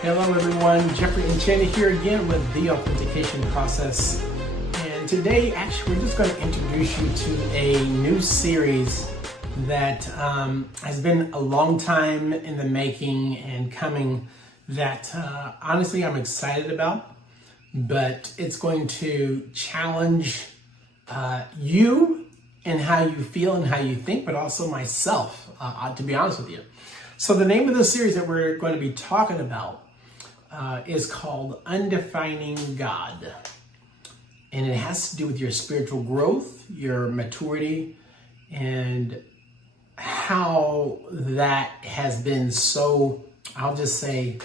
Hello everyone, Jeffrey and Channy here again with The Authentication Process. And today, actually, we're just going to introduce you to a new series that has been a long time in the making and coming that honestly I'm excited about, but it's going to challenge you and how you feel and how you think, but also myself, to be honest with you. So the name of the series that we're going to be talking about is called Undefining God. And it has to do with your spiritual growth, your maturity, and how that has been so, I'll just say,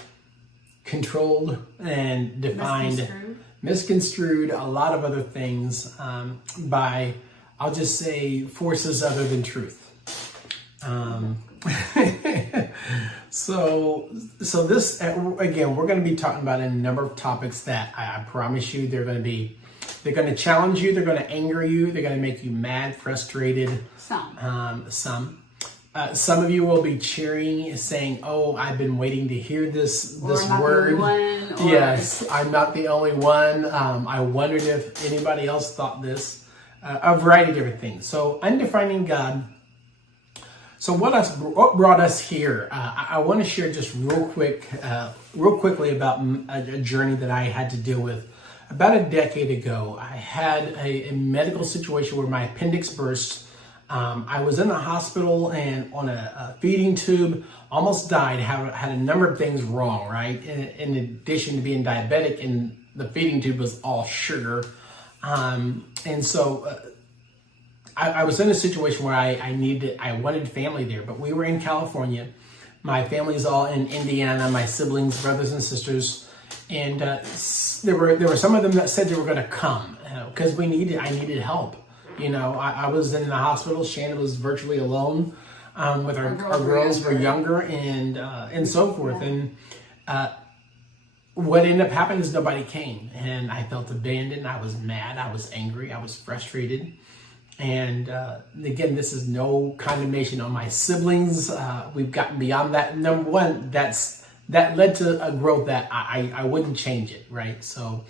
controlled and defined, misconstrued, a lot of other things by, I'll just say, forces other than truth. So this, again, we're going to be talking about a number of topics that I promise you they're going to challenge you, they're going to anger you, they're going to make you mad, frustrated. Some of you will be cheering, saying, "Oh, I've been waiting to hear this word." Yes, I'm not the only one. I wondered if anybody else thought this. A variety of different things. So, Undefining God. So what brought us here? I want to share just real quickly about a journey that I had to deal with. About a decade ago, I had a medical situation where my appendix burst. I was in the hospital and on a feeding tube, almost died, had a number of things wrong, right? In addition to being diabetic, and the feeding tube was all sugar. And so I was in a situation where I wanted family there, but we were in California. My family's all in Indiana, my siblings, brothers and sisters. And there were some of them that said they were going to come because I needed help. You know, I was in the hospital. Shannon was virtually alone with our girls were younger and so forth. And what ended up happening is nobody came, and I felt abandoned. I was mad. I was angry. I was frustrated. And again, this is no condemnation on my siblings. We've gotten beyond that. Number one, that led to a growth that I wouldn't change it, right? So,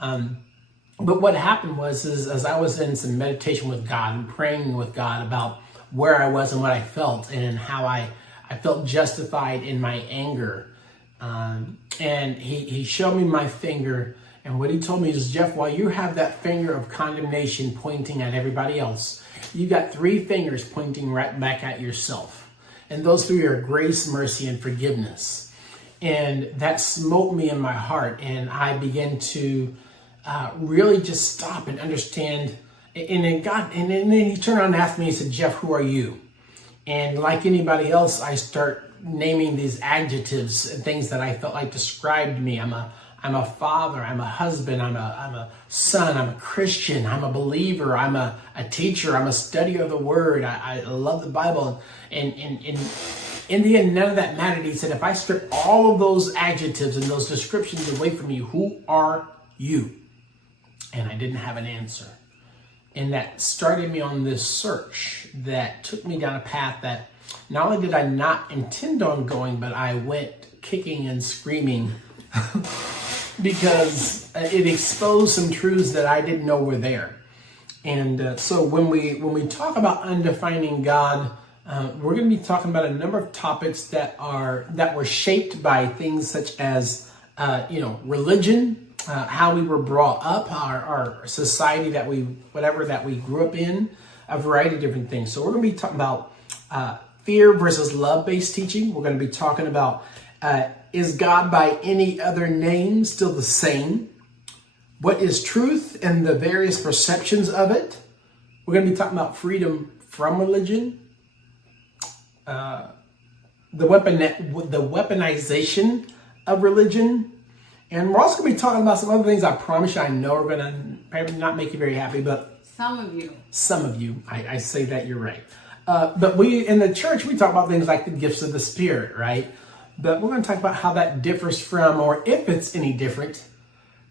but what happened was as I was in some meditation with God and praying with God about where I was and what I felt and how I felt justified in my anger. And he showed me my finger. And what he told me is, Jeff, while you have that finger of condemnation pointing at everybody else, you got three fingers pointing right back at yourself. And those three are grace, mercy, and forgiveness. And that smote me in my heart. And I began to really just stop and understand. And then he turned around and asked me, he said, Jeff, who are you? And like anybody else, I start naming these adjectives and things that I felt like described me. I'm a father, I'm a husband, I'm a son, I'm a Christian, I'm a believer, I'm a teacher, I'm a studier of the word, I love the Bible. And in the end, none of that mattered. He said, if I strip all of those adjectives and those descriptions away from you, who are you? And I didn't have an answer. And that started me on this search that took me down a path that not only did I not intend on going, but I went kicking and screaming because it exposed some truths that I didn't know were there. And so when we talk about undefining God, we're going to be talking about a number of topics that were shaped by things such as religion, how we were brought up, our society that we grew up in, a variety of different things. So we're going to be talking about fear versus love-based teaching. We're going to be talking about is God by any other name still the same? What is truth and the various perceptions of it? We're going to be talking about freedom from religion, the weaponization of religion, and we're also going to be talking about some other things I promise you I know are going to probably not make you very happy, but some of you, I say that, you're right. But we, in the church, we talk about things like the gifts of the Spirit, right? But we're going to talk about how that differs from, or if it's any different,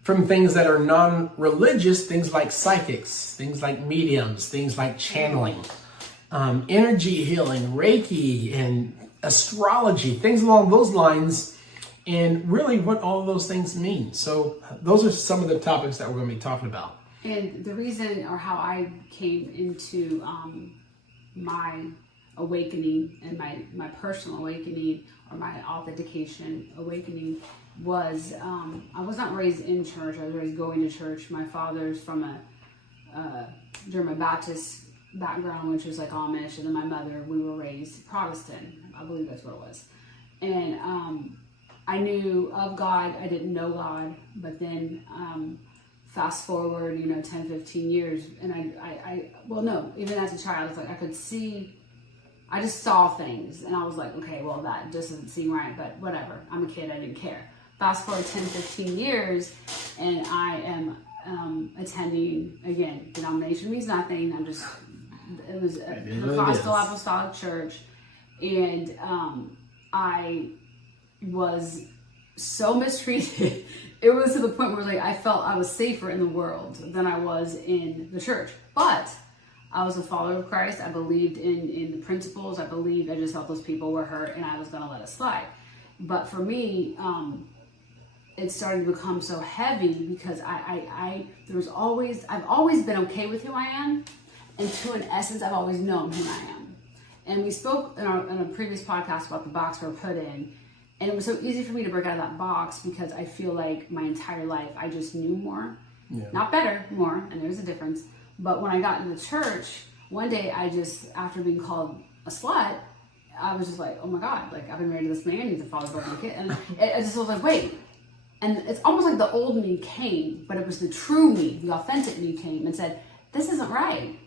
from things that are non-religious, things like psychics, things like mediums, things like channeling, energy healing, Reiki, and astrology, things along those lines. and really what all of those things mean. So those are some of the topics that we're going to be talking about. And the reason, or how I came into my awakening and my personal awakening, or my authentication awakening, was I was not raised in church. I was raised going to church. My father's from a German Baptist background, which was like Amish, and then my mother, we were raised Protestant. I believe that's what it was. And I knew of God. I didn't know God, but then fast forward, 10, 15 years, and I well, no, even as a child, it's like I could see, I just saw things, and I was like, okay, well, that just doesn't seem right, but whatever. I'm a kid, I didn't care. Fast forward 10, 15 years, and I am attending, again, denomination means nothing. It was a Pentecostal Apostolic Church, and I was so mistreated. It was to the point where I felt I was safer in the world than I was in the church. But I was a follower of Christ. I believed in the principles. I just felt those people were hurt, and I was going to let it slide. But for me, it started to become so heavy because I've always been okay with who I am, and to an essence, I've always known who I am. And we spoke in a previous podcast about the box we're put in. And it was so easy for me to break out of that box because I feel like my entire life I just knew more. Yeah. Not better, more, and there's a difference. But when I got into the church, one day after being called a slut, I was just like, oh my God, I've been married to this man, he's a father of my kid. And I just was like, wait. And it's almost like the old me came, but it was the true me, the authentic me came and said, this isn't right.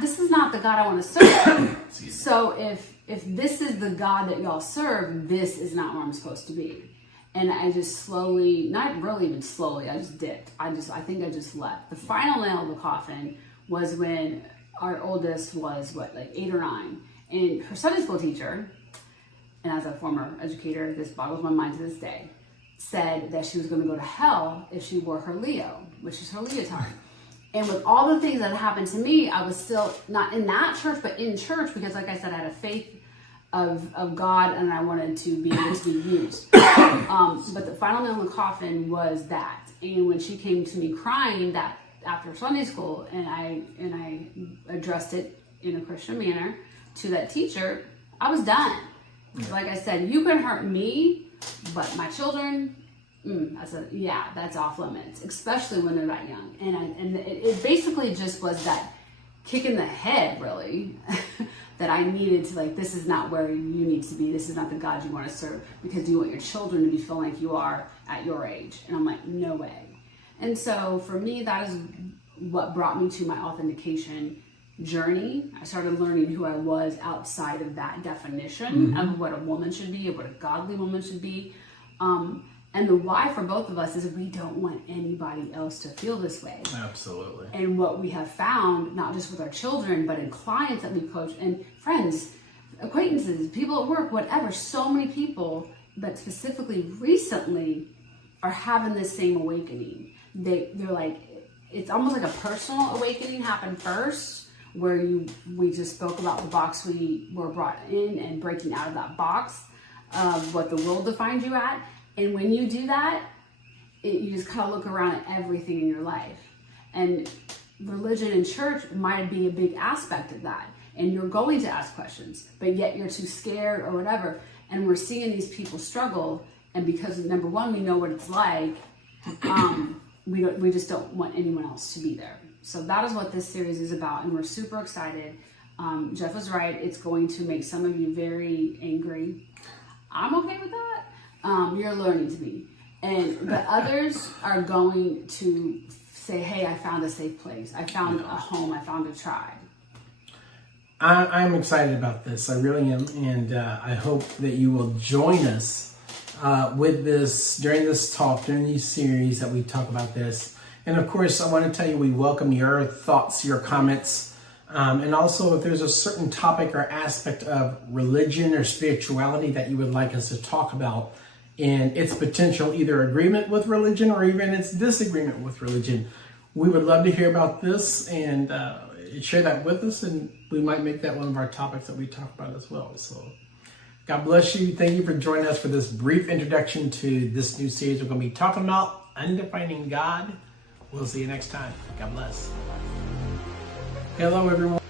This is not the God I want to serve. So if this is the God that y'all serve, this is not where I'm supposed to be. And I just slowly, not really even slowly, I just dipped. I think I just left. The final nail in the coffin was when our oldest was 8 or 9. And her Sunday school teacher, and as a former educator, this boggles my mind to this day, said that she was going to go to hell if she wore her Leo, which is her leotard. And with all the things that happened to me, I was still not in that church, but in church, because like I said, I had a faith of God, and I wanted to be able to be used. But the final nail in the coffin was that. And when she came to me crying that after Sunday school, and I addressed it in a Christian manner to that teacher, I was done. Yeah. Like I said, you can hurt me, but my children, that's off limits, especially when they're that young. And it basically just was that kick in the head, really, that I needed to, this is not where you need to be. This is not the God you want to serve, because you want your children to be feeling like you are at your age. And I'm like, no way. And so for me, that is what brought me to my authentication journey. I started learning who I was outside of that definition of what a woman should be, of what a godly woman should be. And the why for both of us is we don't want anybody else to feel this way. Absolutely. And what we have found, not just with our children, but in clients that we coach, and friends, acquaintances, people at work, whatever, so many people, but specifically recently, are having this same awakening. They're like, it's almost like a personal awakening happened first, where we just spoke about the box we were brought in and breaking out of that box of what the world defined you at. And when you do that, you just kind of look around at everything in your life. And religion and church might be a big aspect of that. And you're going to ask questions, but yet you're too scared or whatever. And we're seeing these people struggle. And because, number one, we know what it's like, we just don't want anyone else to be there. So that is what this series is about. And we're super excited. Jeff was right. It's going to make some of you very angry. I'm okay with that. You're learning to be. But others are going to say, hey, I found a safe place. I found a home. I found a tribe. I'm excited about this. I really am. And I hope that you will join us with this, during this talk, during these series that we talk about this. And of course, I want to tell you, we welcome your thoughts, your comments. And also, if there's a certain topic or aspect of religion or spirituality that you would like us to talk about, and its potential either agreement with religion or even its disagreement with religion, we would love to hear about this, and share that with us, and we might make that one of our topics that we talk about as well. So God bless you. Thank you for joining us for this brief introduction to this new series we're going to be talking about, Undefining God. We'll see you next time. God bless. Hello, everyone.